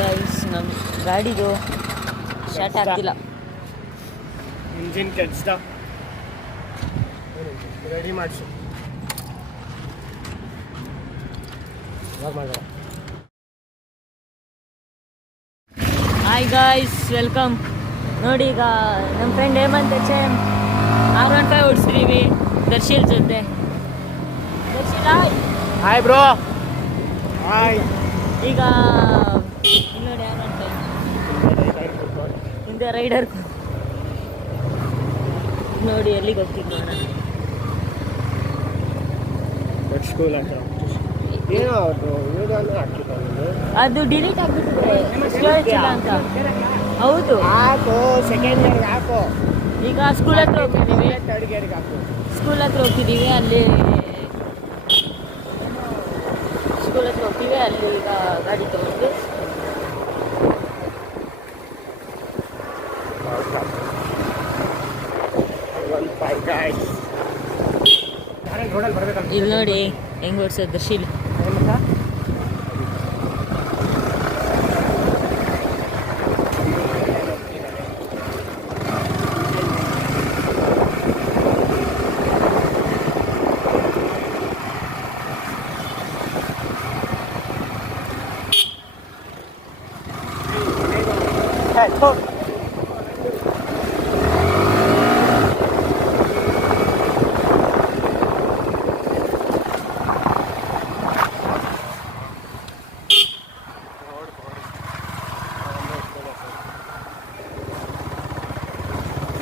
Guys ನಮ್ಮ ಗಾಡಿದು start ಆಗ್ತಿಲ್ಲ. ಇಂಜಿನ್ ಕೆಡ್ಸ್ದ, ರೆಡಿ ಮಾಡಿಸು. Hi guys, welcome. ನೋಡಿ, ಈಗ ನಮ್ಮ ಫ್ರೆಂಡ್ ಹೇಮಂತ್ R15 ಓಡಿಸಿದೀವಿ ದರ್ಶಿಲ್ ಜೊತೆ. Darshil hi. Hi bro. Hi. ಈಗ ಇಲ್ಲಿ ನೋಡಿ R15 ಹಿಂದೆ ರೈಡರ್ ನೋಡಿ ಎಲ್ಲಿಗೆ ಹೋಗ್ತಿದ್ವಿ ನೋಡೋಣ. ಸ್ಕೂಲ್ ಅಂತ ಏನೋ ಅದು ಡಿಲೀಟ್ ಆಗ್ಬಿಟ್ಟಿದೆ, ಸ್ಟೋರೇಜ್ ಇಲ್ಲ ಅಂತ. ಹೌದು, ಹಾಕು, ಸೆಕೆಂಡ್ ಇಯರ್ಗೆ ಹಾಕು. ಈಗ ಸ್ಕೂಲ್ ಹತ್ರ ಹೋಗ್ತಿದ್ದೀವಿ. ಥರ್ಡ್ ಇಯರ್ಗೆ ಹಾಕು. ಸ್ಕೂಲ್ ಹತ್ರ ಹೋಗ್ತಿದ್ದೀವಿ, ಅಲ್ಲಿ ಸ್ಕೂಲ್ ಹತ್ರ ಹೋಗ್ತೀವಿ. ಅಲ್ಲಿ ಈಗ ಗಾಡಿ ತಗೊಂಡು ಇಲ್ಲಿ ನೋಡಿ ಹೆಂಗ್ ಓಡಿಸೋದು ದರ್ಶಿಲ್.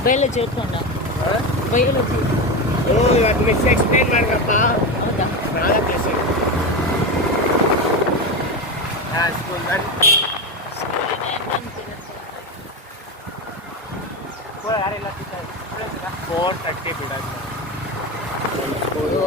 ಬಯಾಲಜಿ ಓದ್ಕೊಂಡ. ಬಯಾಲಜಿ ಇವತ್ತು ಮಿಸ್ ಎಕ್ಸ್ಪ್ಲೇನ್ ಮಾಡ್ಬೇಕಪ್ಪ. ಹೌದಾ? ನಾಲ್ಕು ಸ್ಕೂಲ್ ಯಾರೆಲ್ಲ 4:30 ಬಿಡೋದು ಸ್ಕೂಲು.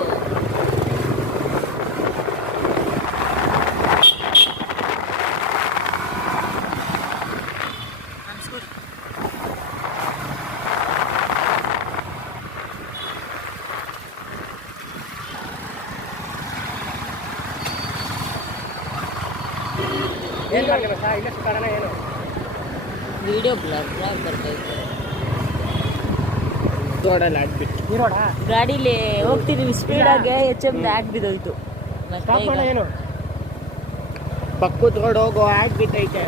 ಏನು ಮಾಡ್ಬೇಕು ಇಲ್ಲೇ ಸುತ್ತಾರಣ ಏನು ವಿಡಿಯೋ ಬ್ಲಾಗ್ ಬರ್ತೈತೆ. ರೋಡಲ್ಲಿ ಆಡ್ಬಿಟ್ಟು ಈ ರೋಡ ಗಾಡೀಲಿ ಹೋಗ್ತಿದ್ದೀವಿ ಸ್ಪೀಡಾಗೆ, HM ಆಡ್ ಬಿದ್ದೋಯ್ತು. ಸ್ಟಾಪ್ ಮಾಡ ಏನು ಪಕ್ಕದ ರೋಡ್ ಹೋಗೋ ಆಡ್ ಬಿದ್ದೈತೆ.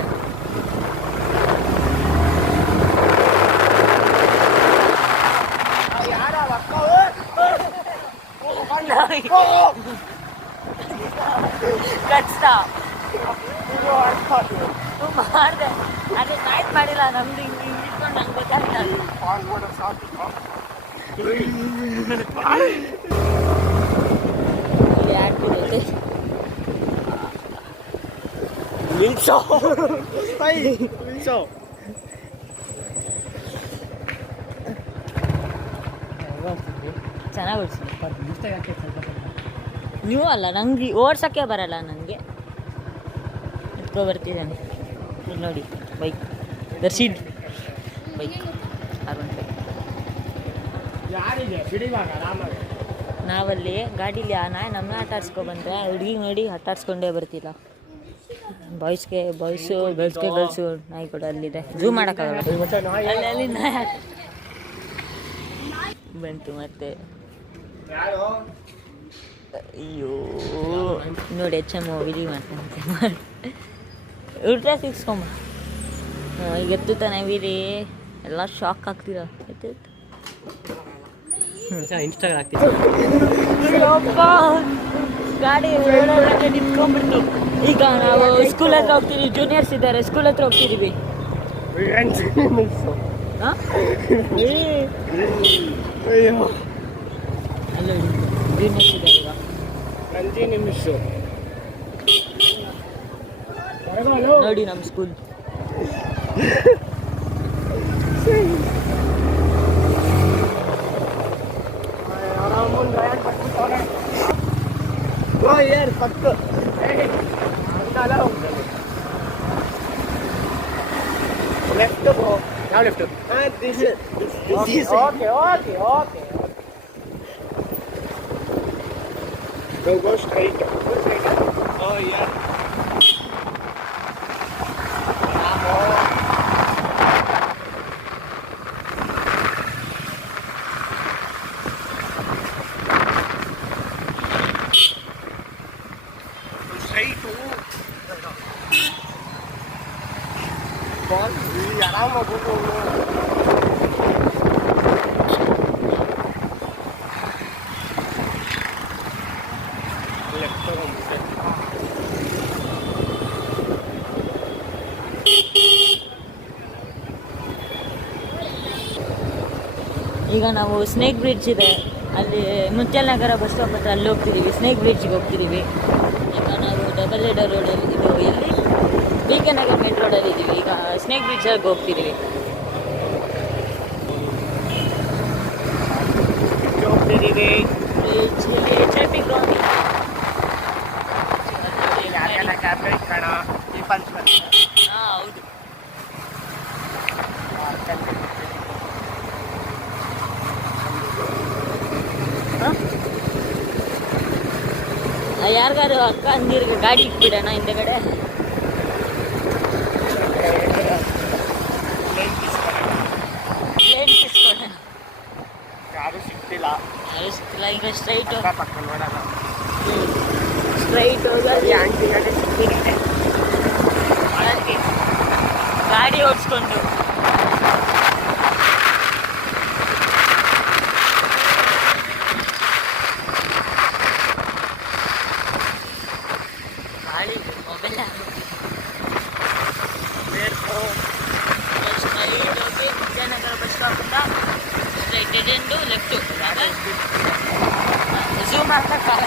ಕಟ್ಸ್ತಾ ಮಾಡಿದೆ, ಅದೇ ನೈಟ್ ಮಾಡಿಲ್ಲ. ನಮ್ದು ಹಿಂಗೆ ಇಟ್ಕೊಂಡು ನಂಗೆ ಗೊತ್ತಾಗ್ತದೆ. ಆಡ್ಬಿಡೈತೆ. ನಿಲ್ಸೋ ನಿಲ್ಸೋ. ಚೆನ್ನಾಗಿ ಓಡಿಸಿ. ನೀವು ಅಲ್ಲ, ನಂಗೆ ಓಡ್ಸೋಕ್ಕೆ ಬರಲ್ಲ. ನನಗೆ ಇಟ್ಕೊ ಬರ್ತಿದ್ದಾನೆ. ಇಲ್ಲಿ ನೋಡಿ ಬೈಕ್, ದರ್ಶಿಲ್ ಬೈಕ್ R15. ಯಾರಿಗೆ ಬಿಡಿವಾಗ ಆರಾಮಾಗಿ ನಾವಲ್ಲಿ ಗಾಡೀಲಿ ನಮ್ಮನ್ನ ಆಟ ಆಡ್ಸ್ಕೊಬಂದ್ರೆ ಹುಡುಗಿ ನೋಡಿ ಆಟ ಆಡ್ಸ್ಕೊಂಡೇ ಬರ್ತಿಲ್ಲ. ಬಾಯ್ಸ್ಗೆ ಬಾಯ್ಸು, ಗರ್ಲ್ಸ್ಗೆ ಗರ್ಲ್ಸು. ನಾಯಿ ಕೂಡ ಅಲ್ಲಿದೆ, ಝೂ ಮಾಡೋಕ್ಕಾಗಲ್ಲ. ಅಲ್ಲಿ ನಾಯಿ ಬಂತು ಮತ್ತೆ. ಅಯ್ಯೋ ನೋಡಿ HM ವಿಡಿಯೋ ಮಾಡ್ತಾನೆ. ಉಲ್ಟಾ ಸಿಕ್ಸ್ಕೊಂಬ ಈಗ ಎತ್ತುತ್ತಾನೆ ವೀರಿ. ಎಲ್ಲ ಶಾಕ್ ಆಗ್ತೀರ. ಇನ್ಸ್ಟಾಗ್ರಾಮ್ ಆಗ್ತಿದೆ. ಗಾಡಿ ನಿಂತ್ಕೊಂಡ್ಬಿಡ್ತು. ಈಗ ನಾವು ಸ್ಕೂಲ್ ಹತ್ರ ಹೋಗ್ತೀವಿ, ಜೂನಿಯರ್ಸ್ ಇದ್ದಾರೆ, ಸ್ಕೂಲ್ ಹತ್ರ ಹೋಗ್ತಿದ್ದೀವಿ. ಅಲ್ಲ ಜೂನಿಯರ್ಸ್ ಇದ್ದಾರೆ ಈಗ. ನೋಡಿ ನಮ್ಮ ಸ್ಕೂಲ್. ಯಾರು ಪಕ್ಕ ಲೆಫ್ಟ್ ಯಾವ left? Okay. Go straight. Oh yeah. ಆರಾಮಾಗಿ ಹೋಗು. ಈಗ ನಾವು ಸ್ನೇಕ್ ಬ್ರಿಡ್ಜ್ ಇದೆ ಅಲ್ಲಿ ಮುಚ್ಚಲ್ ನಗರ ಬಸ್ ಸ್ಟಾಪ್ ಹತ್ರ ಅಲ್ಲಿ ಹೋಗ್ತಿದ್ದೀವಿ. ಸ್ನೇಕ್ ಬ್ರಿಡ್ಜ್ಗೆ ಹೋಗ್ತಿದ್ದೀವಿ. ಈಗ ನಾವು ಡಬಲ್ ಹೆಡರ್ ರೋಡಲ್ಲಿ ಇದು ಎಲ್ಲಿ ಬಿ ಕೆ ನಗರ್ ಮೇನ್ ರೋಡಲ್ಲಿ ಇದ್ದೀವಿ. ಈಗ ಸ್ನೇಕ್ ಬ್ರಿಡ್ಜಲ್ಲಿ ಹೋಗ್ತಿದ್ದೀವಿ. ಹೋಗ್ತಿದ್ದೀವಿ. ಬ್ರಿಡ್ಜ್ ಇಲ್ಲಿ ಎಚ್ ಐ ಪಿ ಗ್ರೌಂಡ್ ಇದೆ. ಯಾರೆಲ್ಲ ಕ್ಯಾಬ್ರೇಟ್ ಕಣ ದೀಪಲ್ಸ್ ಹಾಂ ಹೌದು. ಯಾರಿಗಾರು ಅಕ್ಕ ಅಂದಿರ್ಗೆ ಗಾಡಿ ಇಟ್ಬಿಡೋಣ ಹಿಂದೆಗಡೆ. ಪ್ಲೇನ್ ಇಸ್ಕೊಡೋಣ. ಯಾರು ಸಿಗ್ತಿಲ್ಲ. ಯಾರು ಸಿಕ್ತಿಲ್ಲ. ಈಗ ಸ್ಟ್ರೈಟ್ ಪಕ್ಕ ನೋಡೋಣ. ಸ್ಟ್ರೈಟ್ ಹೋಗಿ ಆಂಟಿ ಗಾಡಿ ಸಿಗ್ತಿದೆ. ಗಾಡಿ ಓಡಿಸ್ಕೊಂಡು ಗಾಳಿ ಮೊಬೈಲ್ ಸ್ಟ್ರೈಟ್ ಹೋಗಿ ವಿಜಯನಗರ ಬಸ್ ಸ್ಟಾಪಿಂದ straight dead end left. Zoom ಹಾಕೋಕ್ಕಾಗಲ್ಲ.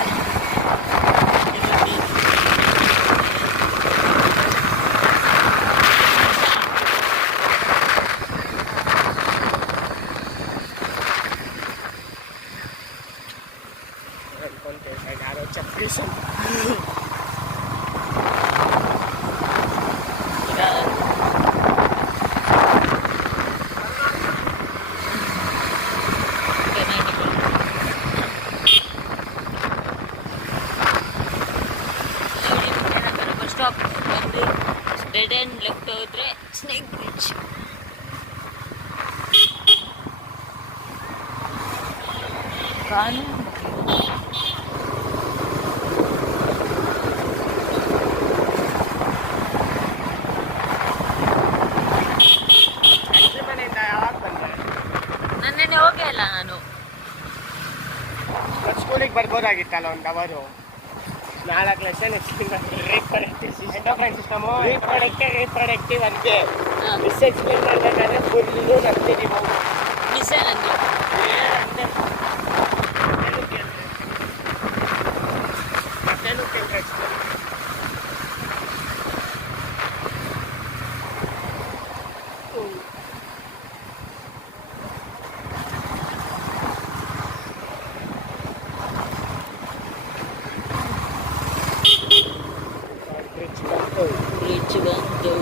ಯಾರೋ ಚಪ್ಪಲಿ ಬಸ್ ಸ್ಟಾಪ್ ಬಂದು ಡೆಡ್ ಎಂಡ್ ಲೆಫ್ಟ್ ಹೋದ್ರೆ ಸ್ನೇಕ್ ಬ್ರಿಡ್ಜ್. ಕಾನೂನು ಮನೆಯಿಂದ ಯಾವಾಗ ಬಂದೆ? ನನ್ನೆನೆ ಹೋಗೇ ಇಲ್ಲ ನಾನು. ಸ್ಕೂಲಿಗೆ ಬರ್ಬೋದಾಗಿತ್ತಲ್ಲ ಒಂದು ಅವರು 4 ಲೆಸನ್ ರೀಪ್ರೊಡಕ್ಟಿವ್ ಅಂತೆ. ಮಿಸ್ ಎಕ್ಸ್ಪ್ಲೇನ್ ಮಾಡಬೇಕಾದ್ರೆ ಫುಲ್ಲು ನಗ್ತಿದ್ದೀವಿ. ಮಿಸ್ ಏನಂದ್ರು? ಬ್ರಿಡ್ಜ್ ಬಂತು.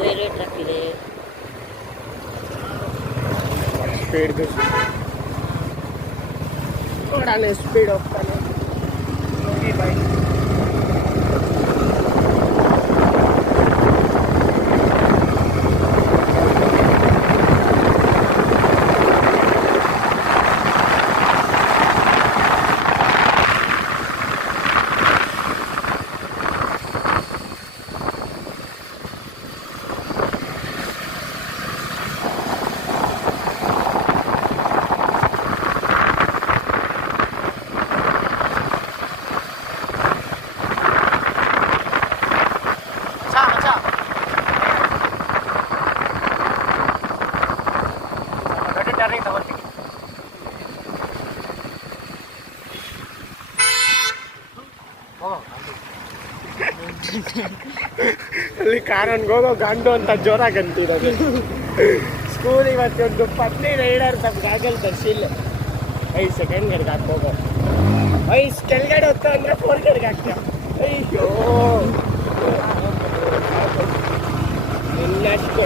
ರೈಲ್ವೆ ಟ್ರ್ಯಾಕ್ ಇದೆ. ಸ್ಪೀಡ್ ನೋಡೋಣ ಸ್ಪೀಡ್ ಹೋಗ್ತಾನೆ ನೋಡಿ ಬಾಯ್. ಟರ್ನಿಂಗ್ ತಗೊಳ್ತೀನಿ. ಅಲ್ಲಿ ಕಾರನ್ಗೆ ಹೋಗೋ ಗಂಡು ಅಂತ ಜೋರಾಗಿ ಅಂತಿರೋದು. ಸ್ಕೂಲ್ ಇವತ್ತೊಂದು 15 ರೈಡರ್ ತಮ್ಮ ಗಾಗಲ್ ತರಿಸಿಲ್ಲ. 5 ಸೆಕೆಂಡ್ ಗಡಿಗೆ ಹಾಕೋಗೋ. 5 ಕೆಳಗಡೆ ಹೊತ್ತು ಅಂದರೆ 4 ಗಡಿಗೆ ಹಾಕ್ತೀಯ. ಅಯ್ಯೋ ಇನ್ನಷ್ಟು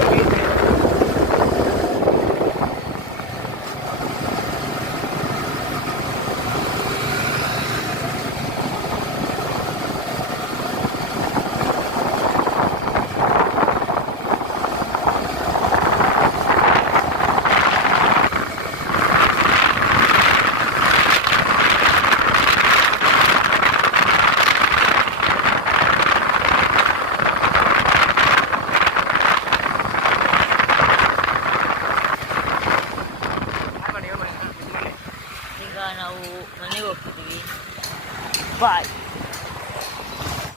ಬಾಯ್.